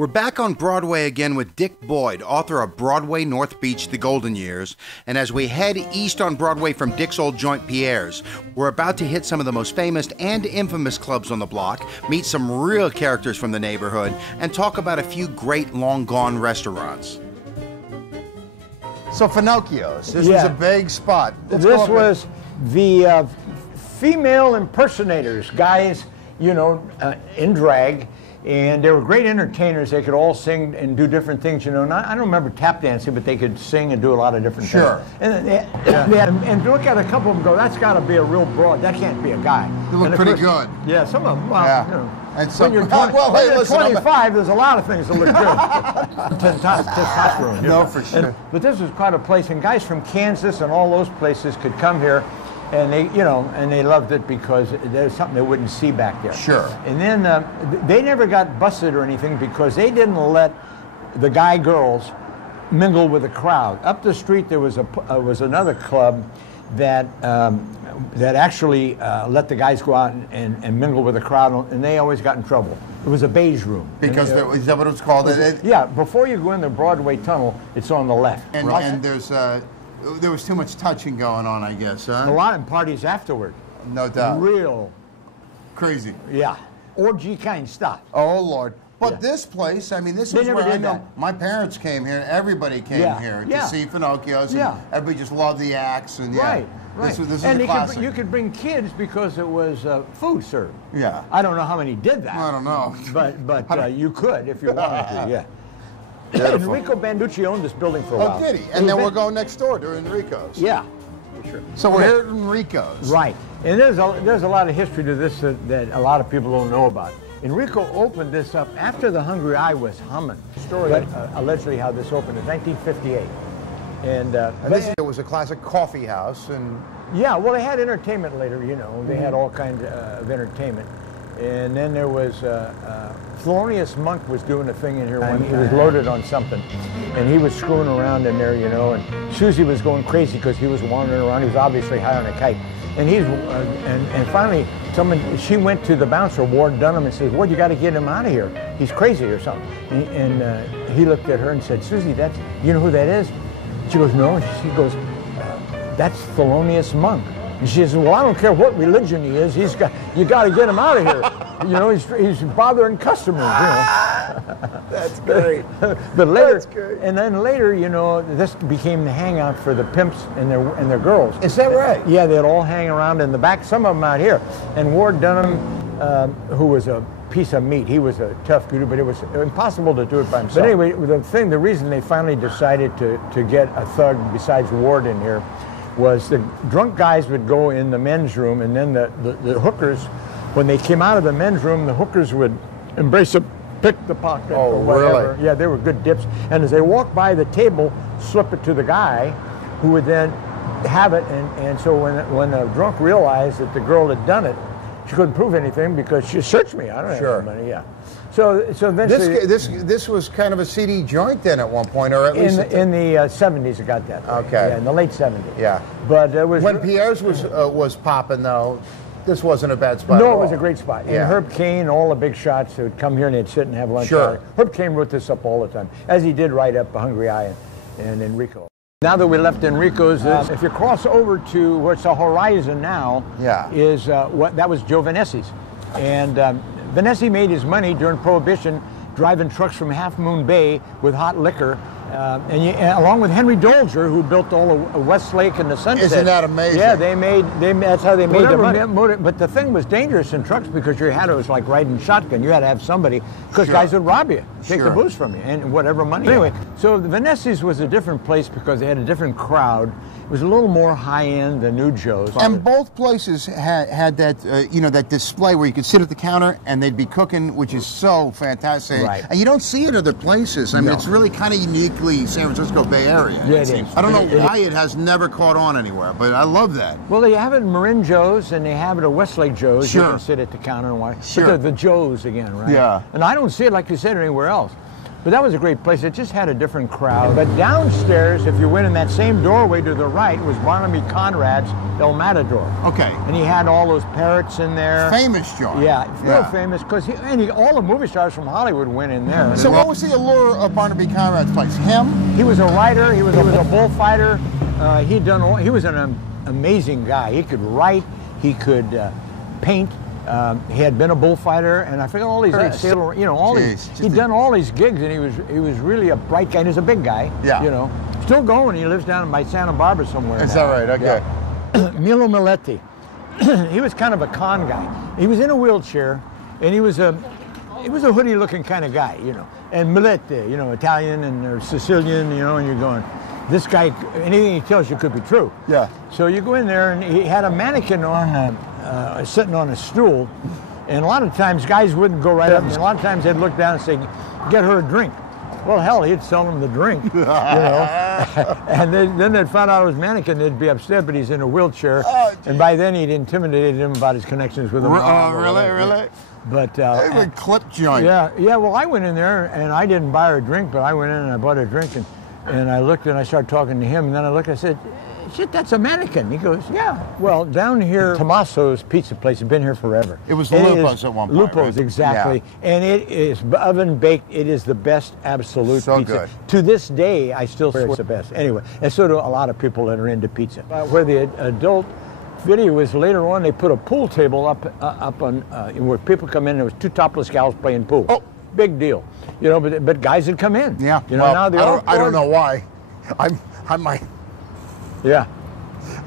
We're back on Broadway again with Dick Boyd, author of Broadway, North Beach, The Golden Years. And as we head east on Broadway from Dick's old joint Pierre's, we're about to hit some of the most famous and infamous clubs on the block, meet some real characters from the neighborhood, and talk about a few great long-gone restaurants. So Finocchio's, this was a big spot. This was the female impersonators, guys, you know, in drag. And they were great entertainers. They could all sing and do different things, you know. And I don't remember tap dancing, but they could sing and do a lot of different things. And they had, and look at a couple of them go, that's got to be a real broad. That can't be a guy. They look pretty good. Yeah, some of them, well, you know. And some, when you're 25, there's a lot of things that look good. Testosterone. No, for sure. But this was quite a place, and guys from Kansas and all those places could come here. And they, you know, and they loved it because there's something they wouldn't see back there. Sure. And then they never got busted or anything because they didn't let the girls mingle with the crowd. Up the street there was another club that that actually let the guys go out and mingle with the crowd, and they always got in trouble. It was a beige room. Because is that what it's called? Yeah. Before you go in the Broadway tunnel, it's on the left. And, and there was too much touching going on, I guess, huh? A lot of parties afterward. No doubt. Real. Crazy. Yeah. Orgy kind stuff. Oh, Lord. But this place, I mean, this is where I know my parents came here, and everybody came here to see Finocchio's, and everybody just loved the acts, and Right. This is and a classic. you could bring kids because it was food served. Yeah. I don't know how many did that. I don't know. But you could if you wanted to, yeah. Enrico Banducci owned this building for a while. Oh, did he? And then we're going next door to Enrico's. Yeah, for sure. So we're here at Enrico's. Right. And there's a lot of history to this that a lot of people don't know about. Enrico opened this up after the Hungry Eye was humming. Story allegedly how this opened in 1958. And it was a classic coffee house. And yeah, well, they had entertainment later, you know. They had all kinds of entertainment. And then there was Thelonious Monk was doing a thing in here when he was loaded on something, and he was screwing around in there, you know. And Susie was going crazy because he was wandering around. He was obviously high on a kite. And and finally, she went to the bouncer, Ward Dunham, and said, "Ward, you got to get him out of here. He's crazy or something." And he looked at her and said, "Susie, you know who that is?" She goes, "No." And she goes, "That's Thelonious Monk." And she says, "Well, I don't care what religion he is. You got to get him out of here. You know, he's bothering customers. You know." That's great. But later, that's great. And then later, you know, this became the hangout for the pimps and their girls. Is that right? Yeah, they'd all hang around in the back. Some of them out here. And Ward Dunham, who was a piece of meat. He was a tough dude, but it was impossible to do it by himself. But anyway, the reason they finally decided to get a thug besides Ward in here was the drunk guys would go in the men's room, and then the hookers, when they came out of the men's room, the hookers would embrace a pick the pocket or whatever. Really? Yeah, they were good dips. And as they walked by the table, slip it to the guy, who would then have it. And so when the drunk realized that the girl had done it, she couldn't prove anything because she searched me. I don't have any money. Yeah. So eventually, this was kind of a seedy joint then at one point, or at least in the 70s. It got that. Okay. Yeah, in the late 70s. Yeah. But it was when Pierre's was popping though. This wasn't a bad spot. No, it was a great spot. And Herb Caen, all the big shots, would come here and they'd sit and have lunch. Sure. Herb Caen wrote this up all the time, as he did write up Hungry Eye and Enrico. Now that we left Enrico's, if you cross over to what's the Horizon now, is that was Joe Vanessi's. And Vanessi made his money during Prohibition driving trucks from Half Moon Bay with hot liquor, along with Henry Dolger, who built all of Westlake and the Sunset. Isn't that amazing? Yeah, that's how they made their money. But the thing was dangerous in trucks because it was like riding shotgun. You had to have somebody, because guys would rob you, take the booze from you, and whatever money. Anyway, so the Vanessi's was a different place because they had a different crowd. It was a little more high-end than New Joe's. And both places had that, that display where you could sit at the counter and they'd be cooking, which is so fantastic. Right. And you don't see it other places. I mean, it's really kind of uniquely San Francisco Bay Area. Yeah, it is. I don't know why it has never caught on anywhere, but I love that. Well, they have it in Marin Joe's and they have it at Westlake Joe's. Sure. You can sit at the counter and watch. Sure. But the Joe's again, right? Yeah. And I don't see it, like you said, anywhere else. But that was a great place. It just had a different crowd. But downstairs, if you went in that same doorway to the right, was Barnaby Conrad's El Matador. Okay. And he had all those parrots in there. Famous joint. Yeah, real famous, because all the movie stars from Hollywood went in there. So what was the allure of Barnaby Conrad's place? Him? He was a writer. He was a bullfighter. He was an amazing guy. He could write. He could paint. He had been a bullfighter, and I forget all these he'd done all these gigs, and he was really a bright guy. And he's a big guy. Yeah. You know, still going. He lives down by Santa Barbara somewhere. Is that right? Okay. Yeah. Milo Miletti. He was kind of a con guy. He was in a wheelchair, and he was a hoodie-looking kind of guy, you know. And Miletti, you know, Italian and Sicilian, you know, and you're going, this guy, anything he tells you could be true. Yeah. So you go in there, and he had a mannequin on, sitting on a stool, and a lot of times guys wouldn't go right up, and a lot of times they'd look down and say, get her a drink. Well, hell, he'd sell them the drink, you know. And then they'd find out it was mannequin, they'd be upset, but he's in a wheelchair. Oh, and by then he'd intimidated him about his connections with him. Really? But it was a clip joint. Yeah. Well, I went in there and I didn't buy her a drink, but I went in and I bought her a drink, and I looked and I started talking to him, and then I looked and I said, shit, that's a mannequin. He goes, yeah. Well, down here, Tommaso's Pizza Place has been here forever. It was Lupo's at one point. Lupo's, right? Exactly. Yeah. And it is oven baked. It is the best absolute so pizza. Good. To this day, I still swear it's the best. Anyway, and so do a lot of people that are into pizza. Where the adult video is later on, they put a pool table up on where people come in. There was two topless gals playing pool. Oh, big deal. You know, but guys would come in. Yeah. You know, well, now I don't know why. I might. Yeah.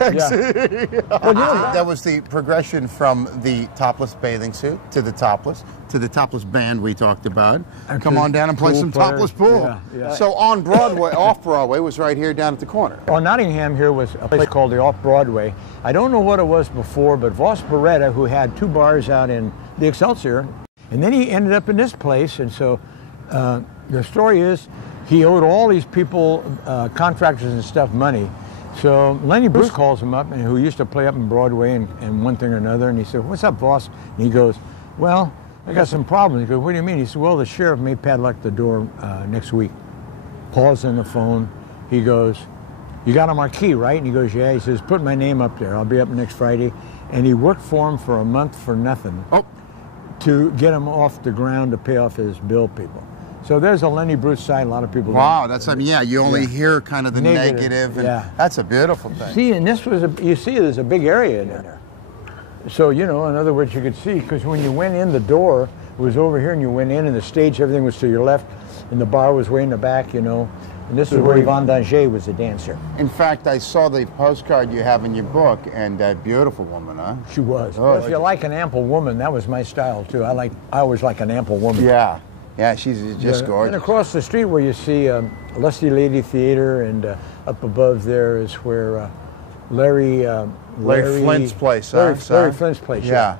Well, that was the progression from the topless bathing suit to the topless band we talked about. Come on down and play some topless pool. Yeah. So on Broadway, off Broadway was right here down at the corner. On Nottingham here was a place called the Off Broadway. I don't know what it was before, but Voss Beretta, who had two bars out in the Excelsior, and then he ended up in this place. And so the story is he owed all these people, contractors and stuff, money. So Lenny Bruce calls him up, and who used to play up in Broadway and one thing or another, and he said, what's up, Voss? And he goes, well, I got some problems. He goes, what do you mean? He said, well, the sheriff may padlock the door next week. Paul's on the phone. He goes, you got a marquee, right? And he goes, yeah. He says, put my name up there. I'll be up next Friday. And he worked for him for a month for nothing to get him off the ground to pay off his bill people. So there's a Lenny Bruce side. A lot of people. Wow, that's you only hear kind of the negative, and that's a beautiful thing. See, and this was there's a big area in there. So in other words, you could see, because when you went in the door, it was over here, and you went in, and the stage, everything was to your left, and the bar was way in the back, And this is where Yvonne Danger was a dancer. In fact, I saw the postcard you have in your book, and that beautiful woman, huh? She was. Oh, if you like an ample woman, that was my style too. I always like an ample woman. Yeah. Yeah, she's just gorgeous. And across the street where you see Lusty Lady Theater, and up above there is where Larry Flint's place. Larry Flint's place. Yeah.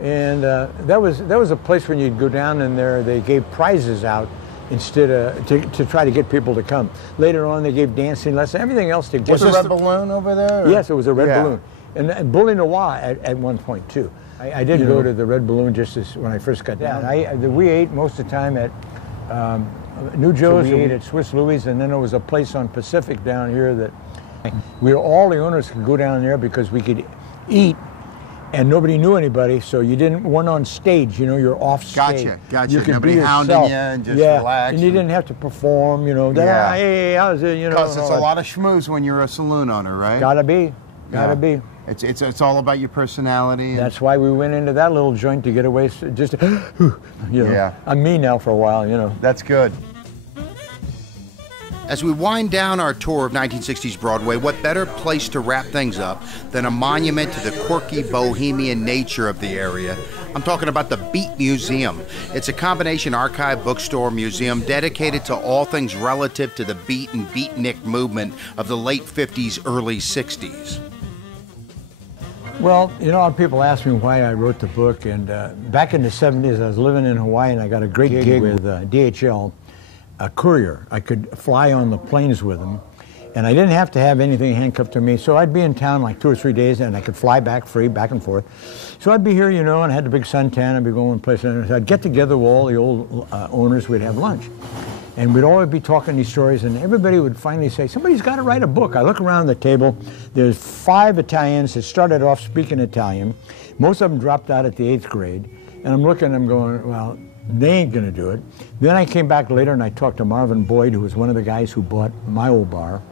And that was a place when you'd go down in there. They gave prizes out instead of to try to get people to come. Later on, they gave dancing lessons, everything else to get. Was there a red balloon over there? Or? Yes, it was a red balloon, and Bully Noir at one point too. I did go to the Red Balloon just when I first got down. We ate most of the time at New Joe's, we ate at Swiss Louis, and then there was a place on Pacific down here that all the owners could go down there because we could eat, and nobody knew anybody, so you weren't on stage, you're off stage. Gotcha. You could nobody hounding you and just relax. And you didn't have to perform, Hey, how's it, Because it's a lot of schmooze when you're a saloon owner, right? Gotta be. It's all about your personality. That's why we went into that little joint to get away, just I'm me now for a while, That's good. As we wind down our tour of 1960s Broadway, what better place to wrap things up than a monument to the quirky bohemian nature of the area? I'm talking about the Beat Museum. It's a combination archive, bookstore, museum dedicated to all things relative to the beat and beatnik movement of the late 50s, early 60s. Well, a lot of people ask me why I wrote the book, and back in the 70s, I was living in Hawaii, and I got a great gig with DHL, a courier. I could fly on the planes with them, and I didn't have to have anything handcuffed to me, so I'd be in town like 2 or 3 days, and I could fly back free, back and forth. So I'd be here, and I had the big suntan, I'd be going places, and I'd get together with all the old owners, we'd have lunch. And we'd always be talking these stories, and everybody would finally say, somebody's got to write a book. I look around the table, there's 5 Italians that started off speaking Italian. Most of them dropped out at the 8th grade. And I'm looking, I'm going, well, they ain't going to do it. Then I came back later and I talked to Marvin Boyd, who was one of the guys who bought my old bar,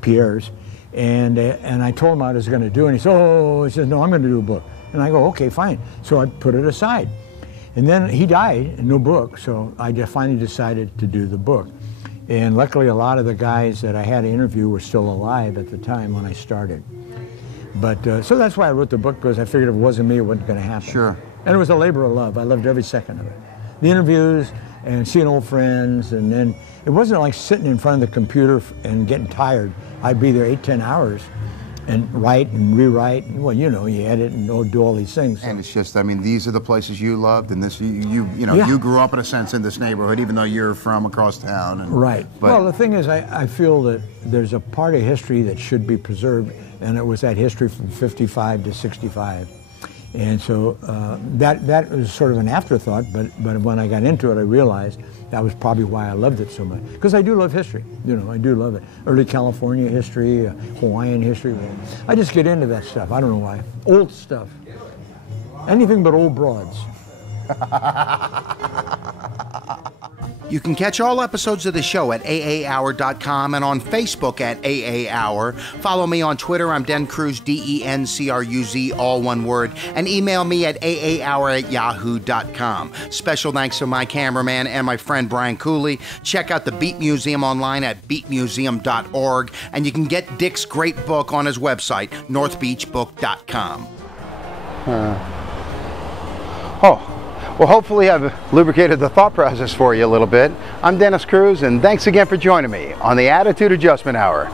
Pierre's. And I told him I was going to do it. And he said, oh, he says, no, I'm going to do a book. And I go, okay, fine. So I put it aside. And then he died, no book, so I just finally decided to do the book. And luckily a lot of the guys that I had to interview were still alive at the time when I started. But, so that's why I wrote the book, because I figured if it wasn't me, it wasn't going to happen. Sure. And it was a labor of love. I loved every second of it. The interviews and seeing old friends, and then it wasn't like sitting in front of the computer and getting tired. I'd be there 8, 10 hours. And write and rewrite, well, you know, you edit and do all these things. So. And it's just, I mean, these are the places you loved, and this, you know, you grew up in a sense in this neighborhood, even though you're from across town. And, right. Well, the thing is, I feel that there's a part of history that should be preserved, and it was that history from 55 to 65. And so that was sort of an afterthought, but when I got into it, I realized that was probably why I loved it so much. Because I do love history, you know, I do love it. Early California history, Hawaiian history. I just get into that stuff, I don't know why. Old stuff. Anything but old broads. You can catch all episodes of the show at aahour.com and on Facebook at aahour. Follow me on Twitter. I'm Den Cruz, DENCRUZ, all one word. And email me at aahour@yahoo.com. Special thanks to my cameraman and my friend Brian Cooley. Check out the Beat Museum online at beatmuseum.org. And you can get Dick's great book on his website, northbeachbook.com. Well, hopefully I've lubricated the thought process for you a little bit. I'm Dennis Cruz, and thanks again for joining me on the Attitude Adjustment Hour.